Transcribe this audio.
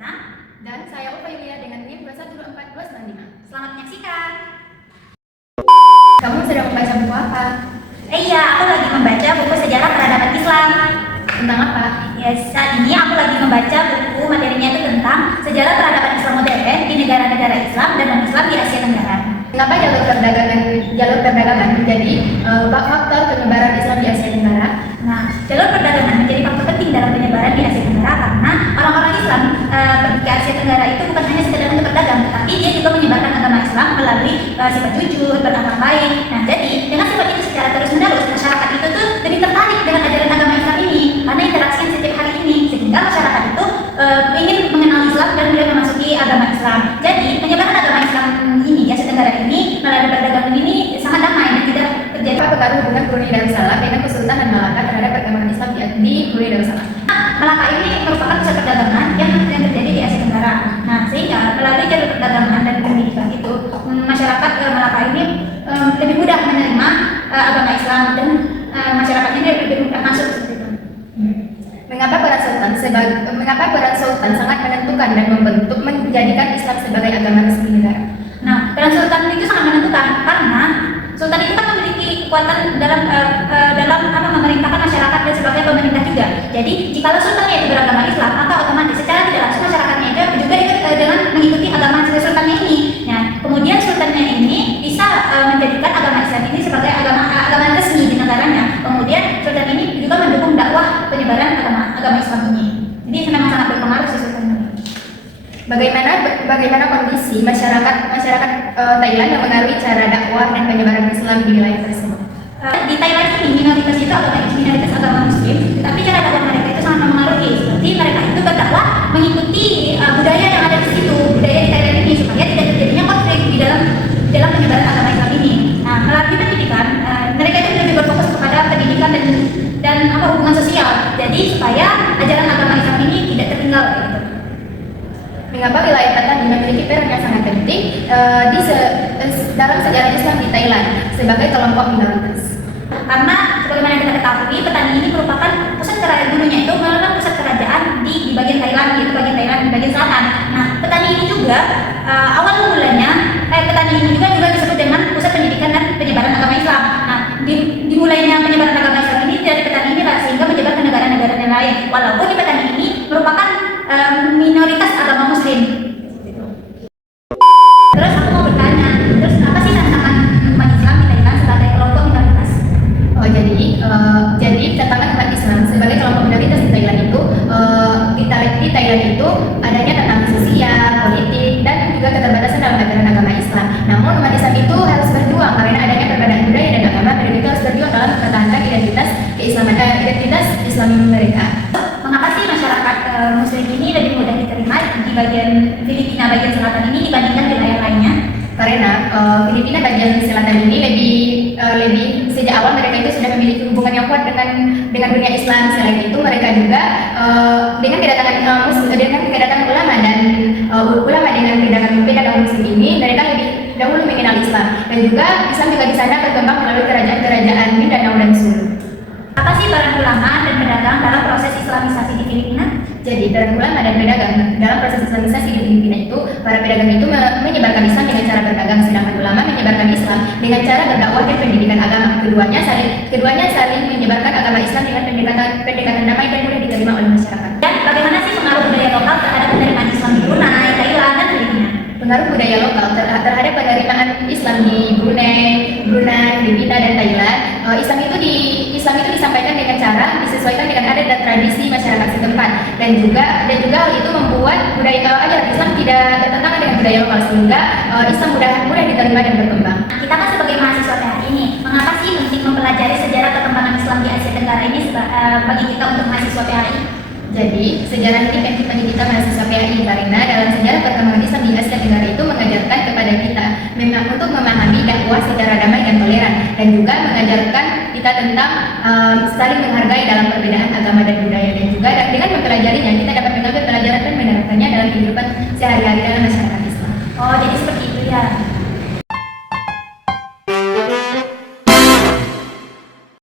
Perdana. Dan saya Upa Yulia dengan NIM 21425. Selamat menyaksikan. Kamu sedang membaca buku apa? Iya, aku lagi membaca buku Sejarah Peradaban Islam. Tentang apa? Ya, saat ini aku lagi membaca buku materinya itu tentang Sejarah Peradaban Islam Modern di negara-negara Islam dan non-Islam di Asia Tenggara. Kenapa jalur perdagangan menjadi faktor penyebaran Islam di Asia Tenggara? Nah, jalur perdagangan menjadi faktor penting dalam penyebaran di Asia Tenggara karena orang-orang Islam pergi ke Asia Tenggara itu bukan hanya sekedar untuk berdagang, tetapi dia juga menyebarkan agama Islam melalui sifat jujur, berakhlak baik. Nah, jadi dengan sifat itu secara terus-menerus masyarakat itu tuh lebih tertarik dengan ajaran agama Islam ini karena interaksi yang setiap hari ini, sehingga masyarakat itu ingin mengenal Islam dan mulai memasuki agama Islam. Jadi penyebaran agama Islam ini di Asia Tenggara ini melalui perdagangan ini sangat damai dan tidak terjadi. Apa pengaruh hubungan Brunei Darussalam dengan Kesultanan Malaka terhadap perkembangan Islam di Brunei Darussalam? Malaka ini merupakan pusat perdagangan yang terjadi di Asia Tenggara. Nah, sehingga melalui jalur perdagangan dan pendidikan itu masyarakat Malaka ini lebih mudah menerima agama Islam dan masyarakatnya lebih mudah masuk seperti itu. Mengapa peran Sultan sangat menentukan dan menjadikan Islam sebagai agama resmi negara? Nah, peran Sultan itu sangat menentukan karena Sultan itu kan memiliki kekuatan dalam memerintahkan masyarakat dan sebagai pemerintah juga. Jadi, jika Sultannya itu beragama Islam, maka otomatis secara tidak langsung masyarakatnya itu juga ikut dengan mengikuti agama Sultannya ini. Nah, kemudian Sultannya ini bisa menjadikan agama Islam ini sebagai agama resmi di negaranya. Kemudian Sultan ini juga mendukung dakwah penyebaran agama Islam ini. Jadi memang sangat berpengaruh si Sultan ini. Bagaimana kondisi masyarakat Thailand yang mengaruhi cara dakwah dan penyebaran Islam di wilayah tersebut? Di Thailand ini minoritas agama Muslim, tetapi cara dakwah mereka itu sangat mempengaruhi. Seperti mereka itu berdakwah mengikuti budaya yang ada di situ, budaya di Thailand ini supaya tidak terjadinya konflik di dalam penyebaran agama Islam ini. Nah, melalui pendidikan, mereka itu lebih berfokus kepada pendidikan dan hubungan sosial. Jadi supaya ajaran agama Islam ini tidak tertinggal. Gitu. Mengapa wilayah Batam memiliki peran yang sangat penting dalam sejarah Islam di Thailand sebagai kelompok minoritas? Karena sebagaimana kita ketahui, petani ini merupakan pusat kerajaan dulunya itu merupakan pusat kerajaan di bagian Thailand, yaitu bagian Thailand di bagian selatan. Nah, petani ini juga awal mulanya petani ini juga disebut dengan pusat pendidikan dan penyebaran agama Islam. Nah, dimulainya penyebaran agama Islam ini dari petani ini sehingga menyebar ke negara-negara yang lain. Walaupun di petani ini merupakan minoritas agama Muslim. Terus aku mau bertanya, terus apa sih tantangan umat Islam di Thailand sebagai kelompok minoritas? Oh, jadi tantangan umat Islam sebagai kelompok minoritas di Thailand itu di Thailand itu adanya tantangan sosial, politik, dan juga keterbatasan dalam ajaran agama Islam. Namun umat Islam itu harus berjuang karena adanya perbedaan budaya dan agama, dan itu harus berjuang dalam mempertahankan identitas Islam mereka. Mengapa sih masyarakat Muslim ini lebih mudah diterima di bagian Filipina bagian selatan ini dibandingkan wilayah lainnya? Karena Filipina bagian selatan ini lebih sejak awal mereka itu sudah memiliki hubungan yang kuat dengan dunia Islam. Selain itu mereka juga dengan kedatangan ulama dengan kedatangan Muslim ini, mereka lebih dahulu mengenal Islam, dan juga Islam juga di sana berkembang melalui kerajaan Mindanao dan Sulu. Apa sih peran ulama dan pedagang dalam proses Islamisasi di Filipina? Jadi peran ulama dan pedagang dalam proses Islamisasi di Filipina itu, para pedagang itu menyebarkan Islam dengan cara berdagang, sedangkan ulama menyebarkan Islam dengan cara berdakwah dan pendidikan agama. Keduanya saling menyebarkan agama Islam dengan pendekatan damai dan mudah diterima oleh masyarakat. Dan bagaimana sih pengaruh budaya lokal terhadap penerimaan Islam di Brunei, Thailand, dan Filipina? Pengaruh budaya lokal terhadap penerimaan Islam di Brunei, Filipina, dan Thailand. Islam itu disampaikan dengan cara disesuaikan dengan adat dan tradisi masyarakat setempat, dan juga hal itu membuat ajaran Islam tidak bertentangan dengan budaya lokal, sehingga Islam mudah diterima dan berkembang. Kita kan sebagai mahasiswa PHI ini, mengapa sih penting mempelajari sejarah perkembangan Islam di Asia Tenggara ini bagi kita untuk mahasiswa PHI? Jadi, sejarah ini penting bagi kita mahasiswa PHI karena dalam sejarah perkembangan Islam di Asia Tenggara itu mengajarkan kepada kita memang untuk memahami dakwah secara damai dan toleran, dan juga mengajarkan kita tentang saling menghargai dalam perbedaan agama dan budaya, dan juga dengan mempelajarinya kita dapat mengambil pelajaran dan menerapkannya dalam kehidupan sehari-hari dalam masyarakat Islam. Oh, jadi seperti itu ya.